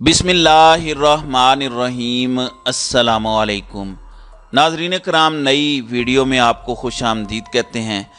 बिस्मिल्लाहिर्रहमानिर्रहीम। अस्सलामुअलैकुम नाज़रीन कराम, नई वीडियो में आपको खुश आमदीद कहते हैं।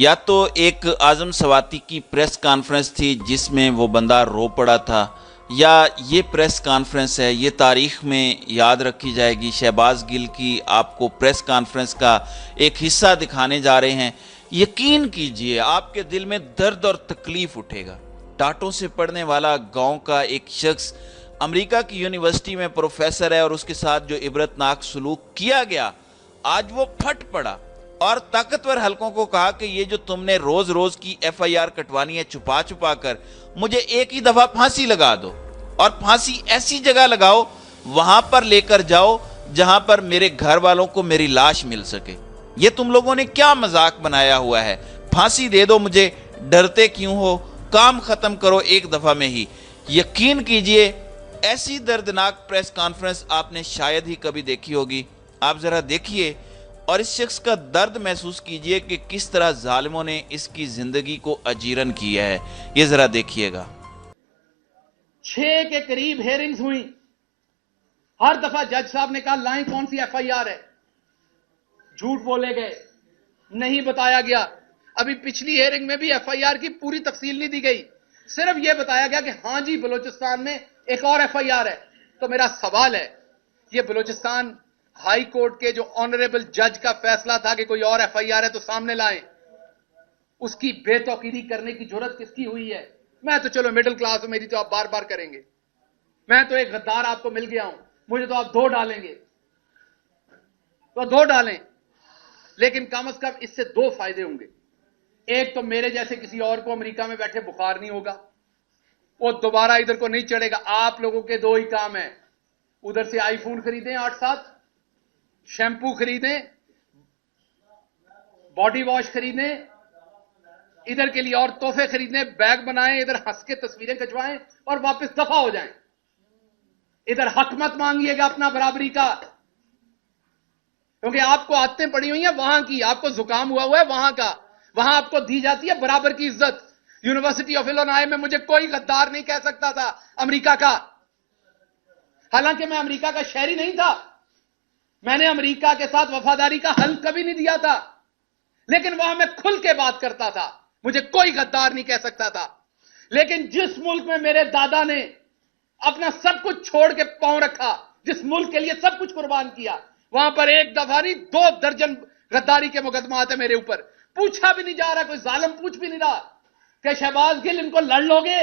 या तो एक आज़म सवाती की प्रेस कॉन्फ्रेंस थी जिसमें वो बंदा रो पड़ा था, या ये प्रेस कॉन्फ्रेंस है, ये तारीख़ में याद रखी जाएगी। शहबाज गिल की आपको प्रेस कॉन्फ्रेंस का एक हिस्सा दिखाने जा रहे हैं। यकीन कीजिए आपके दिल में दर्द और तकलीफ़ उठेगा। टाटों से पढ़ने वाला गांव का एक शख्स अमेरिका की यूनिवर्सिटी में प्रोफेसर है और उसके साथ जो इबरतनाक सलूक किया गया, आज वो फट पड़ा और ताकतवर हलकों को कहा कि ये जो तुमने रोज रोज की एफआईआर कटवानी है छुपा छुपा कर, मुझे एक ही दफा फांसी लगा दो, और फांसी ऐसी जगह लगाओ, वहां पर लेकर जाओ जहां पर मेरे घर वालों को मेरी लाश मिल सके। ये तुम लोगों ने क्या मजाक बनाया हुआ है? फांसी दे दो मुझे, डरते क्यों हो? काम खत्म करो एक दफा में ही। यकीन कीजिए ऐसी दर्दनाक प्रेस कॉन्फ्रेंस आपने शायद ही कभी देखी होगी। आप जरा देखिए और इस शख्स का दर्द महसूस कीजिए कि किस तरह जालिमों ने इसकी जिंदगी को अजीरन किया है। ये जरा देखिएगा। 6 के करीब हेयरिंग्स हुई। हर दफा जज साहब ने कहा लाएं कौन सी एफआईआर है, झूठ बोले गए, नहीं बताया गया। अभी पिछली हेयरिंग में भी एफआईआर की पूरी तफसील नहीं दी गई, सिर्फ यह बताया गया कि हां जी बलूचिस्तान में एक और एफआईआर है। तो मेरा सवाल है, यह बलूचिस्तान हाई कोर्ट के जो ऑनरेबल जज का फैसला था कि कोई और एफआईआर है तो सामने लाएं, उसकी बेतौकीरी करने की जरूरत किसकी हुई है? मैं तो चलो मिडिल क्लास हूं, मेरी तो आप बार बार करेंगे। मैं तो एक गद्दार आपको मिल गया हूं, मुझे तो आप 2 डालेंगे तो 2 डालें, लेकिन कम से कम इससे 2 फायदे होंगे। एक तो मेरे जैसे किसी और को अमेरिका में बैठे बुखार नहीं होगा, वो दोबारा इधर को नहीं चढ़ेगा। आप लोगों के 2 ही काम है, उधर से आईफोन खरीदें 8-7, शैम्पू खरीदें, बॉडी वॉश खरीदें, इधर के लिए और तोहफे खरीदने, बैग बनाएं, इधर हंस के तस्वीरें खिंचवाएं और वापस दफा हो जाएं। इधर हक मत मांगिएगा अपना बराबरी का, क्योंकि आपको आदतें पड़ी हुई हैं वहां की, आपको जुकाम हुआ है वहां का। वहां आपको दी जाती है बराबर की इज्जत। यूनिवर्सिटी ऑफ इलिनॉय में मुझे कोई गद्दार नहीं कह सकता था अमेरिका का, हालांकि मैं अमेरिका का शहरी नहीं था। मैंने अमेरिका के साथ वफादारी का हल कभी नहीं दिया था, लेकिन वहां मैं खुल के बात करता था, मुझे कोई गद्दार नहीं कह सकता था। लेकिन जिस मुल्क में मेरे दादा ने अपना सब कुछ छोड़ के पांव रखा, जिस मुल्क के लिए सब कुछ कुर्बान किया, वहां पर एक दफा नहीं 2 दर्जन गद्दारी के मुकदमा आते मेरे ऊपर। पूछा भी नहीं जा रहा, कोई जालिम पूछ भी नहीं रहा कि शहबाज गिल इनको लड़ लोगे।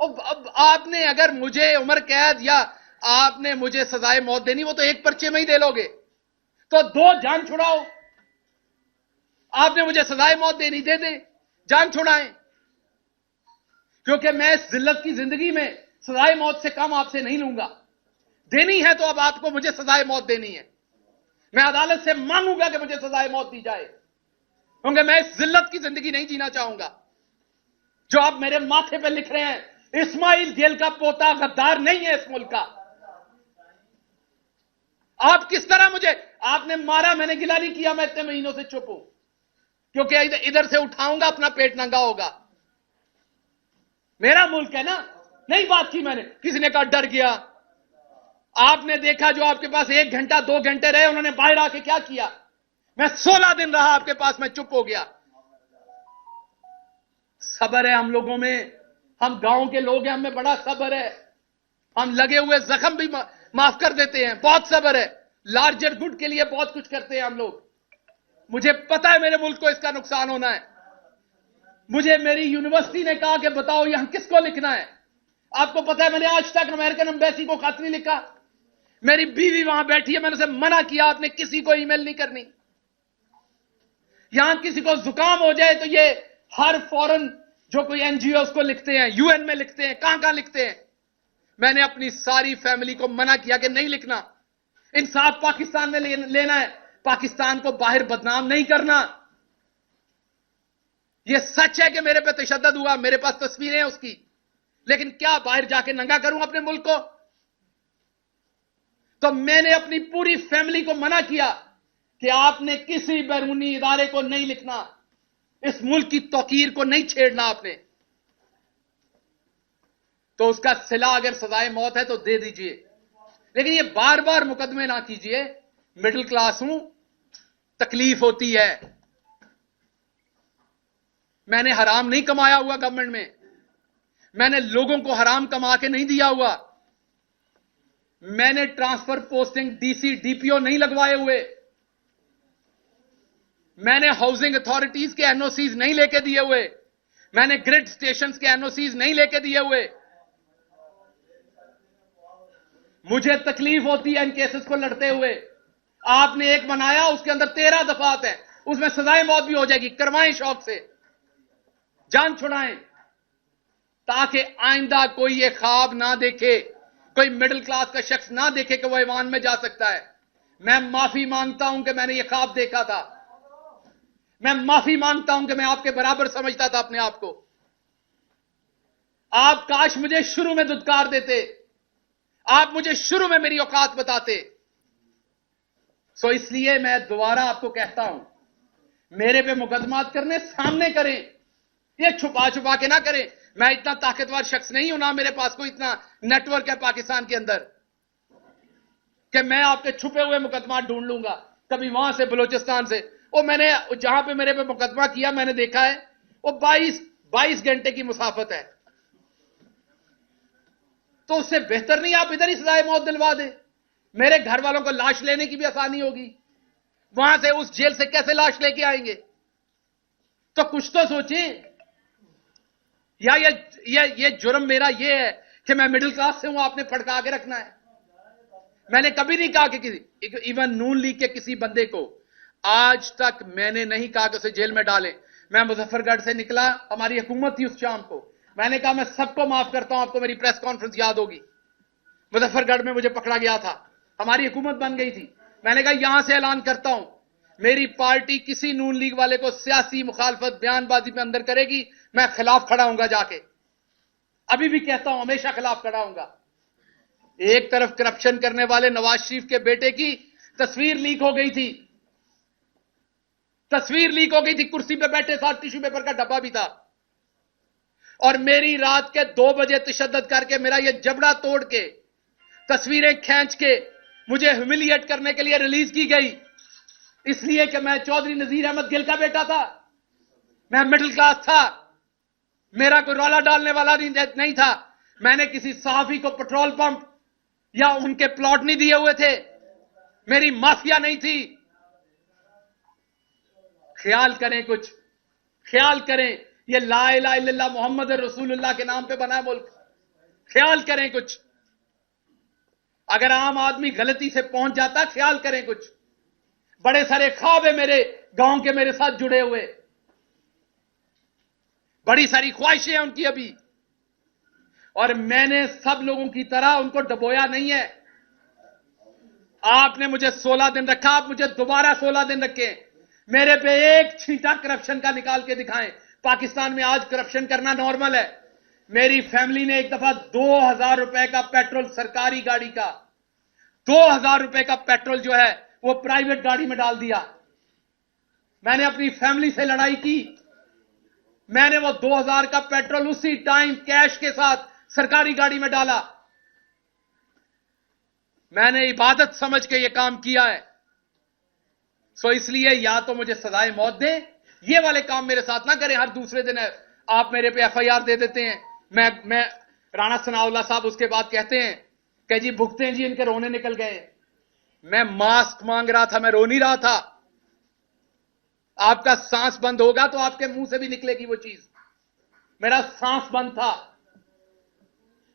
अब आपने अगर मुझे उम्र कैद या आपने मुझे सजाए मौत देनी, वो तो एक पर्चे में ही दे लोगे, तो 2 जान छुड़ाओ। आपने मुझे सजाए मौत देनी, दे दे, जान छुड़ाएं, क्योंकि मैं इस जिल्लत की जिंदगी में सजाए मौत से कम आपसे नहीं लूंगा। देनी है तो अब आपको मुझे सजाए मौत देनी है। मैं अदालत से मांगूंगा कि मुझे सजाए मौत दी जाए, क्योंकि मैं इस जिल्लत की जिंदगी नहीं जीना चाहूंगा। जो आप मेरे माथे पे लिख रहे हैं, इस्माइल गिल का पोता गद्दार नहीं है इस मुल्क का। आप किस तरह मुझे आपने मारा, मैंने गिला नहीं किया, मैं इतने महीनों से चुप हूं, क्योंकि इधर से उठाऊंगा अपना पेट नंगा होगा। मेरा मुल्क है ना, नहीं बात की मैंने, किसी ने कहा डर गया। आपने देखा जो आपके पास 1 घंटा 2 घंटे रहे, उन्होंने बाहर आके क्या किया? मैं 16 दिन रहा आपके पास, मैं चुप हो गया। सब्र है हम लोगों में, हम गांव के लोग हैं, हमें बड़ा सब्र है। हम लगे हुए जख्म भी माफ कर देते हैं, बहुत सब्र है। लार्जर गुड के लिए बहुत कुछ करते हैं हम लोग। मुझे पता है मेरे मुल्क को इसका नुकसान होना है। मुझे मेरी यूनिवर्सिटी ने कहा कि बताओ यहां किसको लिखना है। आपको पता है मैंने आज तक अमेरिकन एम्बेसी को खत नहीं लिखा। मेरी बीवी वहां बैठी है, मैंने उसे मना किया आपने किसी को ईमेल नहीं करनी। यहां किसी को जुकाम हो जाए तो ये हर फॉरेन जो कोई एनजीओ को लिखते हैं, यूएन में लिखते हैं, कहां कहां लिखते हैं। मैंने अपनी सारी फैमिली को मना किया कि नहीं लिखना। इंसाफ पाकिस्तान में लेना है, पाकिस्तान को बाहर बदनाम नहीं करना। यह सच है कि मेरे पे तशद्दुद हुआ, मेरे पास तस्वीरें हैं उसकी, लेकिन क्या बाहर जाके नंगा करूं अपने मुल्क को? तो मैंने अपनी पूरी फैमिली को मना किया कि आपने किसी बैरूनी इदारे को नहीं लिखना, इस मुल्क की तौकीर को नहीं छेड़ना आपने। तो उसका सिला अगर सजाए मौत है तो दे दीजिए, लेकिन ये बार बार मुकदमे ना कीजिए। मिडिल क्लास हूं, तकलीफ होती है। मैंने हराम नहीं कमाया हुआ गवर्नमेंट में, मैंने लोगों को हराम कमा के नहीं दिया हुआ, मैंने ट्रांसफर पोस्टिंग डीसी डीपीओ नहीं लगवाए हुए, मैंने हाउसिंग अथॉरिटीज के एनओसीज नहीं लेके दिए हुए, मैंने ग्रिड स्टेशंस के एनओसीज नहीं लेके दिए हुए। मुझे तकलीफ होती है इन केसेस को लड़ते हुए। आपने एक बनाया, उसके अंदर 13 दफात है, उसमें सजाए मौत भी हो जाएगी। करवाएं, शौक से जान छुड़ाएं, ताकि आइंदा कोई ये ख्वाब ना देखे, कोई मिडिल क्लास का शख्स ना देखे कि वो ईवान में जा सकता है। मैं माफी मांगता हूं कि मैंने ये ख्वाब देखा था। मैं माफी मांगता हूं कि मैं आपके बराबर समझता था अपने आप को। आप काश मुझे शुरू में धुतकार देते, आप मुझे शुरू में मेरी औकात बताते। सो इसलिए मैं दोबारा आपको कहता हूं, मेरे पे मुकदमात करने सामने करें, ये छुपा छुपा के ना करें। मैं इतना ताकतवर शख्स नहीं हूं, ना मेरे पास कोई इतना नेटवर्क है पाकिस्तान के अंदर कि मैं आपके छुपे हुए मुकदमात ढूंढ लूंगा, कभी वहां से बलूचिस्तान से। वो मैंने जहां पे मेरे पे मुकदमा किया, मैंने देखा है वो 22 घंटे की मुसाफत है। तो उससे बेहतर नहीं आप इधर ही सजाए मौत दिलवा दे। मेरे घर वालों को लाश लेने की भी आसानी होगी, वहां से उस जेल से कैसे लाश लेके आएंगे। तो कुछ तो सोचें। या ये जुर्म मेरा ये है कि मैं मिडिल क्लास से हूं, आपने फड़का के रखना है। मैंने कभी नहीं कहा कि किसी, इवन नून लीग के किसी बंदे को आज तक मैंने नहीं कहा कि उसे जेल में डालें। मैं मुजफ्फरगढ़ से निकला, हमारी हुकूमत थी उस शाम को, मैंने कहा मैं सबको माफ करता हूं। आपको मेरी प्रेस कॉन्फ्रेंस याद होगी, मुजफ्फरगढ़ में मुझे पकड़ा गया था, हमारी हुकूमत बन गई थी। मैंने कहा यहां से ऐलान करता हूं, मेरी पार्टी किसी नून लीग वाले को सियासी मुखालफत बयानबाजी में अंदर करेगी, मैं खिलाफ खड़ा हूंगा जाके। अभी भी कहता हूं, हमेशा खिलाफ खड़ा हूंगा। एक तरफ करप्शन करने वाले नवाज शरीफ के बेटे की तस्वीर लीक हो गई थी, तस्वीर लीक हो गई थी, कुर्सी पे बैठे साथ टिश्यू पेपर का डब्बा भी था, और मेरी रात के 2 बजे तशद्दुद करके मेरा ये जबड़ा तोड़ के तस्वीरें खींच के मुझे ह्यूमिलिएट करने के लिए रिलीज की गई, इसलिए कि मैं चौधरी नजीर अहमद गिल का बेटा था, मैं मिडिल क्लास था, मेरा कोई रौला डालने वाला नहीं था। मैंने किसी सहाफी को पेट्रोल पंप या उनके प्लॉट नहीं दिए हुए थे, मेरी माफिया नहीं थी। ख्याल करें कुछ, ख्याल करें, ये ला इलाहा इल्लल्लाह मोहम्मद रसूलुल्लाह के नाम पे बना है मुल्क। ख्याल करें कुछ, अगर आम आदमी गलती से पहुंच जाता, ख्याल करें कुछ। बड़े सारे ख्वाब है मेरे गांव के मेरे साथ जुड़े हुए, बड़ी सारी ख्वाहिशें हैं उनकी अभी, और मैंने सब लोगों की तरह उनको डबोया नहीं है। आपने मुझे 16 दिन रखा, आप मुझे दोबारा 16 दिन रखें, मेरे पे एक छींटा करप्शन का निकाल के दिखाएं। पाकिस्तान में आज करप्शन करना नॉर्मल है। मेरी फैमिली ने एक दफा 2000 रुपए का पेट्रोल, सरकारी गाड़ी का 2000 रुपए का पेट्रोल जो है वो प्राइवेट गाड़ी में डाल दिया। मैंने अपनी फैमिली से लड़ाई की, मैंने वो 2000 का पेट्रोल उसी टाइम कैश के साथ सरकारी गाड़ी में डाला। मैंने इबादत समझ के ये काम किया है। सो इसलिए या तो मुझे सजाए मौत दे, ये वाले काम मेरे साथ ना करें। हर दूसरे दिन है आप मेरे पे एफआईआर दे देते हैं। मैं राणा सनाउल्लाह साहब उसके बाद कहते हैं कि जी भुगते हैं जी, इनके रोने निकल गए। मैं मास्क मांग रहा था, मैं रो नहीं रहा था। आपका सांस बंद होगा तो आपके मुंह से भी निकलेगी वो चीज। मेरा सांस बंद था।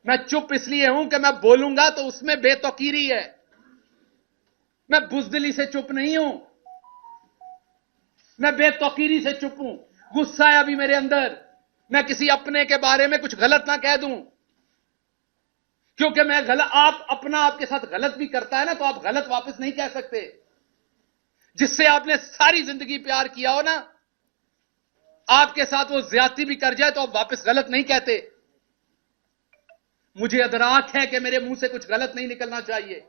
मैं चुप इसलिए हूं कि मैं बोलूंगा तो उसमें बेतौकीरी है। मैं बुजदिली से चुप नहीं हूं, मैं बेतौकीरी से चुप हूं। गुस्सा है अभी मेरे अंदर, मैं किसी अपने के बारे में कुछ गलत ना कह दूं, क्योंकि मैं गलत, आप अपना आपके साथ गलत भी करता है ना, तो आप गलत वापस नहीं कह सकते। जिससे आपने सारी जिंदगी प्यार किया हो ना, आपके साथ वो ज्यादती भी कर जाए तो आप वापस गलत नहीं कहते। मुझे अदराक है कि मेरे मुंह से कुछ गलत नहीं निकलना चाहिए,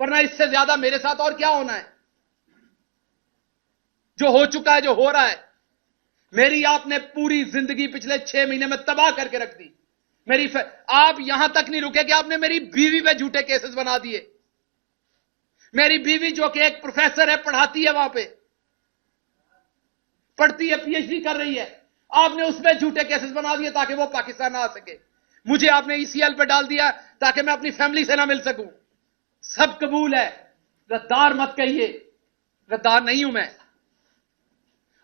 वरना इससे ज्यादा मेरे साथ और क्या होना है। जो हो चुका है, जो हो रहा है, मेरी आपने पूरी जिंदगी पिछले 6 महीने में तबाह करके रख दी। आप यहां तक नहीं रुके कि आपने मेरी बीवी पे झूठे केसेस बना दिए। मेरी बीवी जो कि एक प्रोफेसर है, पढ़ाती है, वहां पे पढ़ती है, पीएचडी कर रही है, आपने उसमें झूठे केसेस बना दिए ताकि वो पाकिस्तान ना आ सके। मुझे आपने ईसीएल पे डाल दिया ताकि मैं अपनी फैमिली से ना मिल सकूं। सब कबूल है, गद्दार मत कहिए, गद्दार नहीं हूं मैं।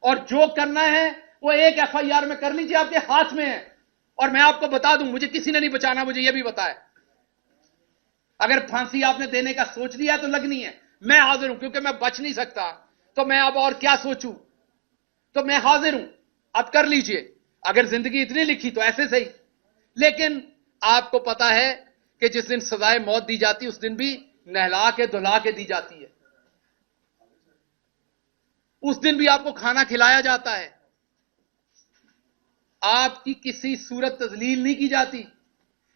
और जो करना है वो एक एफआईआर में कर लीजिए, आपके हाथ में है। और मैं आपको बता दूं, मुझे किसी ने नहीं बचाना, मुझे यह भी बताया। अगर फांसी आपने देने का सोच लिया तो लगनी है, मैं हाजिर हूं, क्योंकि मैं बच नहीं सकता, तो मैं अब और क्या सोचूं, तो मैं हाजिर हूं, अब कर लीजिए। अगर जिंदगी इतनी लिखी तो ऐसे सही। लेकिन आपको पता है कि जिस दिन सजाए मौत दी जाती है उस दिन भी नहला के धुला के दी जाती है, उस दिन भी आपको खाना खिलाया जाता है, आपकी किसी सूरत तजलील नहीं की जाती।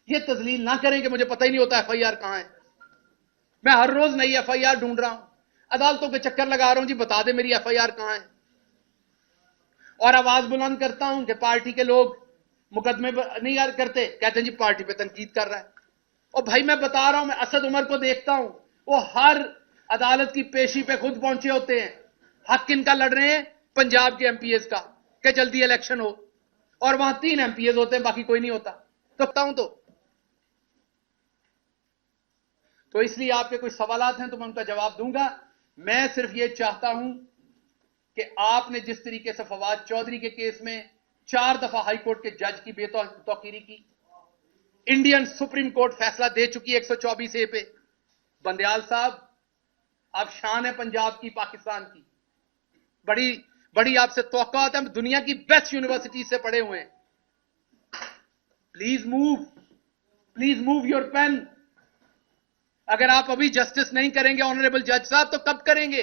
ये तजलील ना करें कि मुझे पता ही नहीं होता एफआईआर कहां है। मैं हर रोज नई एफआईआर ढूंढ रहा हूं, अदालतों के चक्कर लगा रहा हूं, जी बता दे मेरी एफआईआर कहां है। और आवाज बुलंद करता हूं कि पार्टी के लोग मुकदमे नहीं करते, कहते हैं जी पार्टी पे तनकीद कर रहा है। और भाई मैं बता रहा हूं, मैं असद उमर को देखता हूं, वो हर अदालत की पेशी पे खुद पहुंचे होते हैं। हक किनका लड़ रहे हैं? पंजाब के एमपीएस का, कि जल्दी इलेक्शन हो, और वहां 3 एमपीएस होते हैं, बाकी कोई नहीं होता। तो बताऊं तो इसलिए आपके कोई सवालात हैं तो मैं उनका जवाब दूंगा। मैं सिर्फ ये चाहता हूं कि आपने जिस तरीके से फवाद चौधरी के केस में 4 दफा हाई कोर्ट के जज की बेतौकीरी की, इंडियन सुप्रीम कोर्ट फैसला दे चुकी है 124 ए पे। बंदयाल साहब, आप शान है पंजाब की, पाकिस्तान की, बड़ी बड़ी आपसे तौक़ात है, दुनिया की बेस्ट यूनिवर्सिटी से पढ़े हुए हैं। Please move your pen. अगर आप अभी जस्टिस नहीं करेंगे ऑनरेबल जज साहब, तो कब करेंगे?